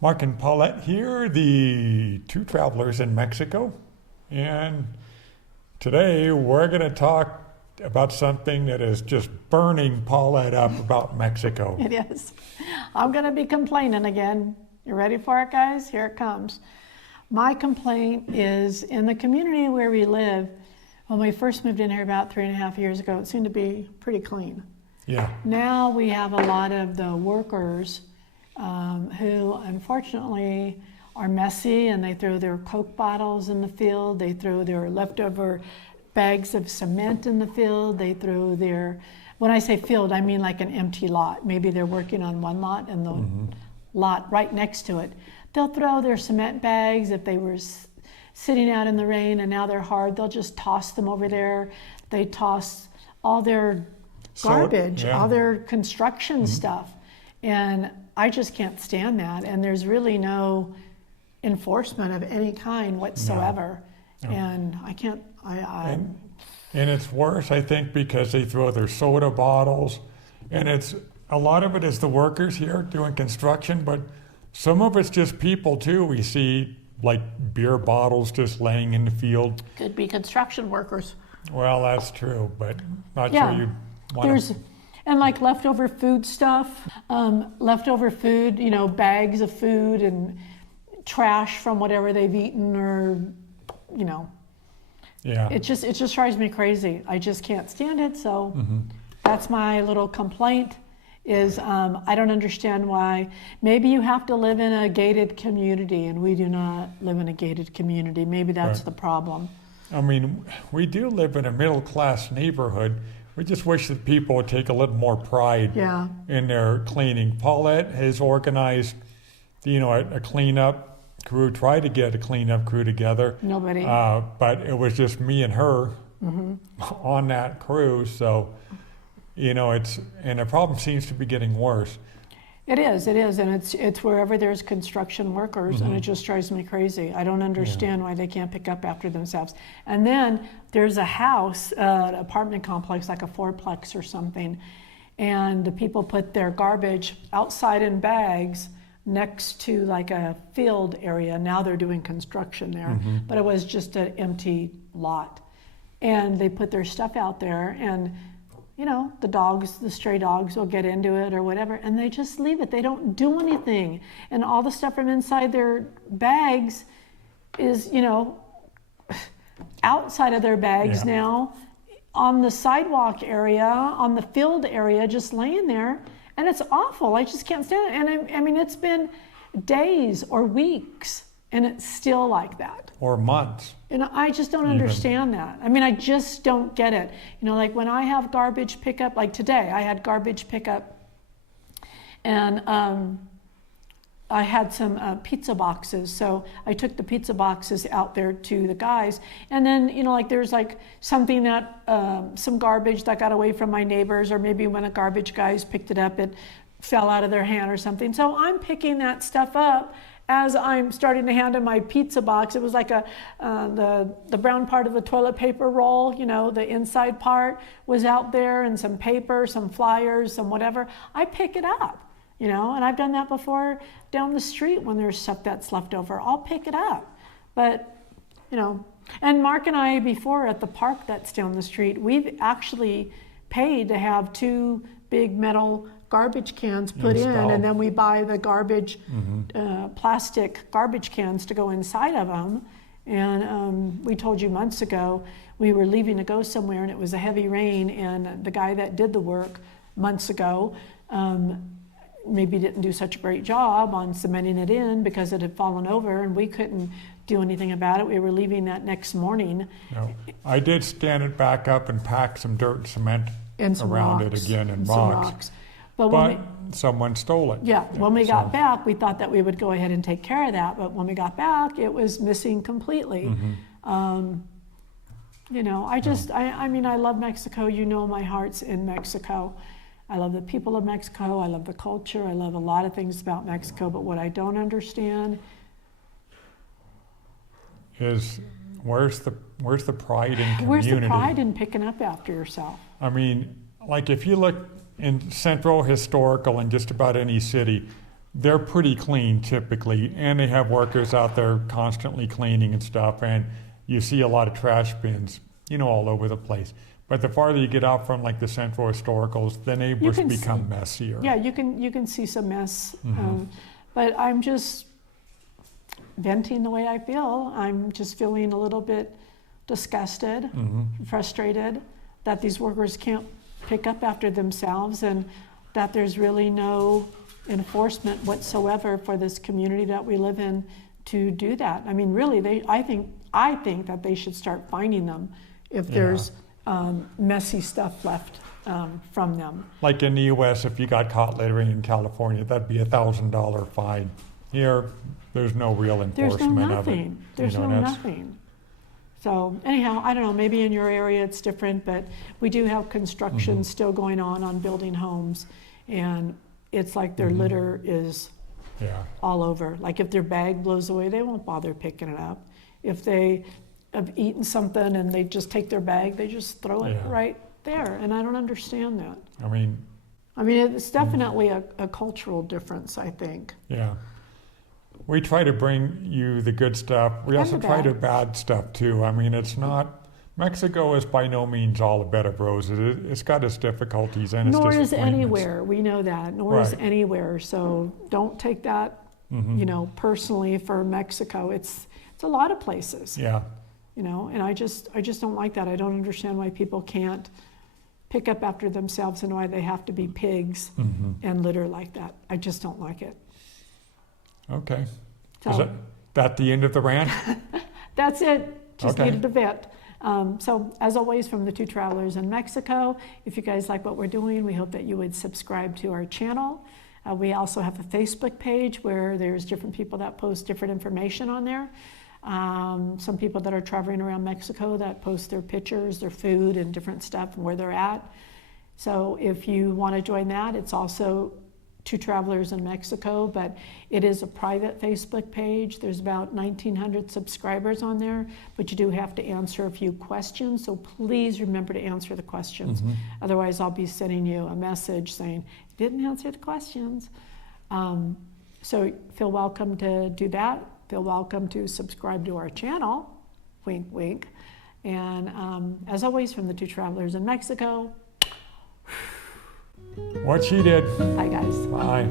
Mark and Paulette here, the two travelers in Mexico. And today we're going to talk about something that is just burning Paulette up about Mexico. It is. I'm going to be complaining again. You ready for it, guys? Here it comes. My complaint is in the community where we live. When we first moved in here about 3.5 years ago, it seemed to be pretty clean. Yeah. Now we have a lot of the workers who unfortunately are messy, and they throw their Coke bottles in the field, they throw their leftover bags of cement in the field, they throw their, when I say field, I mean like an empty lot. Maybe they're working on one lot and the lot right next to it. They'll throw their cement bags if they were sitting out in the rain and now they're hard, they'll just toss them over there. They toss all their garbage, all their construction stuff. And I just can't stand that. And there's really no enforcement of any kind whatsoever. No. And I can't, and it's worse, I think, because they throw their soda bottles. And it's, a lot of it is the workers here doing construction, but some of it's just people too. We see like beer bottles just laying in the field. Could be construction workers. Well, that's true, but not sure you'd want to. And like leftover food stuff, leftover food, you know, bags of food and trash from whatever they've eaten, or, you know. Yeah. It just drives me crazy. I just can't stand it. So that's my little complaint. Is I don't understand why. Maybe you have to live in a gated community, and we do not live in a gated community. Maybe that's the problem. I mean, we do live in a middle-class neighborhood. We just wish that people would take a little more pride in their cleaning. Paulette has organized, you know, a cleanup crew, tried to get a cleanup crew together. Nobody. But it was just me and her on that crew. So, you know, and the problem seems to be getting worse. It is, and it's wherever there's construction workers, and it just drives me crazy. I don't understand why they can't pick up after themselves. And then there's a house, an apartment complex, like a fourplex or something, and the people put their garbage outside in bags next to like a field area. Now they're doing construction there, but it was just an empty lot. And they put their stuff out there, and you know, the stray dogs will get into it or whatever, and they just leave it. They don't do anything. And all the stuff from inside their bags is, you know, outside of their bags now, on the sidewalk area, on the field area, just laying there. And it's awful. I just can't stand it. And I mean, it's been days or weeks, and it's still like that. Or months. And I just don't understand that. I mean, I just don't get it. You know, like when I have garbage pickup, like today, I had garbage pickup, and I had some pizza boxes. So I took the pizza boxes out there to the guys. And then, you know, like there's like something that, some garbage that got away from my neighbors, or maybe when a garbage guys picked it up, it fell out of their hand or something. So I'm picking that stuff up as I'm starting to hand in my pizza box. It was like the brown part of the toilet paper roll, you know, the inside part was out there, and some paper, some flyers, some whatever. I pick it up, you know, and I've done that before down the street when there's stuff that's left over. I'll pick it up. But, you know, and Mark and I before at the park that's down the street, we've actually paid to have 2 big metal garbage cans put in, and then we buy the garbage, plastic garbage cans to go inside of them. And we told you months ago, we were leaving to go somewhere, and it was a heavy rain, and the guy that did the work months ago maybe didn't do such a great job on cementing it in because it had fallen over, and we couldn't do anything about it. We were leaving that next morning. No, I did stand it back up and pack some dirt and cement around it again, and rocks. But someone stole it. Yeah, when we got back, we thought that we would go ahead and take care of that. But when we got back, it was missing completely. You know, I mean, I love Mexico. You know, my heart's in Mexico. I love the people of Mexico. I love the culture. I love a lot of things about Mexico. But what I don't understand is where's the pride in community? Where's the pride in picking up after yourself? I mean, like if you look in Central Historical in just about any city, they're pretty clean typically, and they have workers out there constantly cleaning and stuff, and you see a lot of trash bins, all over the place. But the farther you get out from like the central historicals, the neighbors become messier. Yeah, you can see some mess. Mm-hmm. But I'm just venting the way I feel. I'm just feeling a little bit disgusted, Mm-hmm. frustrated that these workers can't pick up after themselves, and that there's really no enforcement whatsoever for this community that we live in to do that. I mean, really, I think that they should start fining them if there's messy stuff left from them. Like in the U.S., if you got caught littering in California, that'd be $1,000 fine. Here, there's no real enforcement of it. There's no nothing. So anyhow, I don't know, maybe in your area it's different, but we do have construction Mm-hmm. still going on building homes, and it's like their Mm-hmm. litter is Yeah. all over. Like if their bag blows away, they won't bother picking it up. If they have eaten something and they just take their bag, they just throw it Yeah. right there, and I don't understand that. I mean, It's definitely a cultural difference, I think. yeah. We try to bring you the good stuff. We And also the try bad. to bad stuff too. I mean, it's not, Mexico is by no means all a bed of roses. It's got its difficulties and its Nor is disappointments. anywhere, we know that, nor is Right. anywhere, so don't take that, Mhm. personally for Mexico. It's a lot of places, Yeah. and I just don't like that. I don't understand why people can't pick up after themselves and why they have to be pigs Mhm. and litter like that. I just don't like it. Okay. So Is that the end of the rant? that's it, just Okay. needed to vent. So as always, from the Two Travelers in Mexico, if you guys like what we're doing, we hope that you would subscribe to our channel. We also have a Facebook page where there's different people that post different information on there. Some people that are traveling around Mexico that post their pictures, their food, and different stuff and where they're at. So if you want to join that, it's also Two Travelers in Mexico, but it is a private Facebook page. There's about 1,900 subscribers on there, but you do have to answer a few questions, so please remember to answer the questions. Mhm. Otherwise, I'll be sending you a message saying, didn't answer the questions. So feel welcome to do that. Feel welcome to subscribe to our channel, wink, wink. And as always, from the Two Travelers in Mexico, What she did. bye guys. Bye.